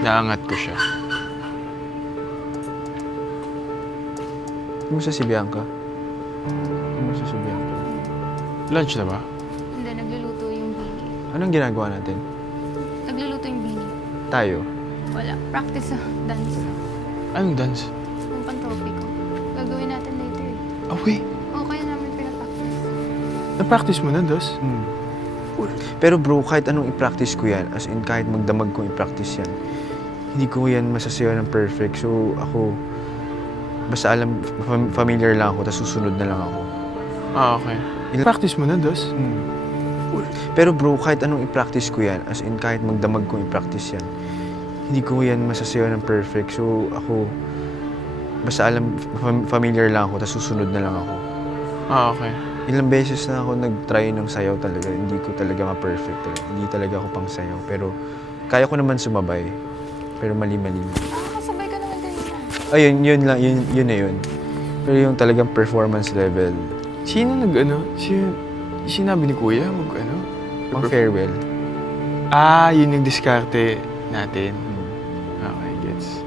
naangat ko siya. Kumusta si Bianca? Kumusta si Bianca? Lunch na ba? Hindi, nagluluto yung Bini. Anong ginagawa natin? Nagluluto yung Bini. Tayo? Wala. Practice sa dance. Anong dance? Yung pantopiko. Gagawin natin later eh. Oh, wait. O, kaya namin pinapractice. Na-practice mo na, Dos? Pero bro, kahit anong i-practice ko yan, as in kahit magdamag kong i-practice yan, hindi ko yan masasayaw ng perfect. So ako, basta alam, familiar lang ako, tapos susunod na lang ako. Ah, okay. Practice mo na, Dos? Pero bro, kahit anong i-practice ko yan, as in kahit magdamag kong i-practice yan, hindi ko yan masasayaw ng perfect. So ako, basta alam, familiar lang ako, tapos susunod na lang ako. Ah, okay. Ilang beses na ako nag-try ng sayaw talaga, hindi ko talaga ma-perfect talaga. Hindi talaga ako pang sayaw, pero kaya ko naman sumabay. Pero mali-mali. Kasabay ka naman kanina. Ayun, yun lang, yun na yun. Pero yung talagang performance level, Sino sinabi ni Kuya mag-ano? pang farewell. Ah, yun yung diskarte natin. Okay, gets.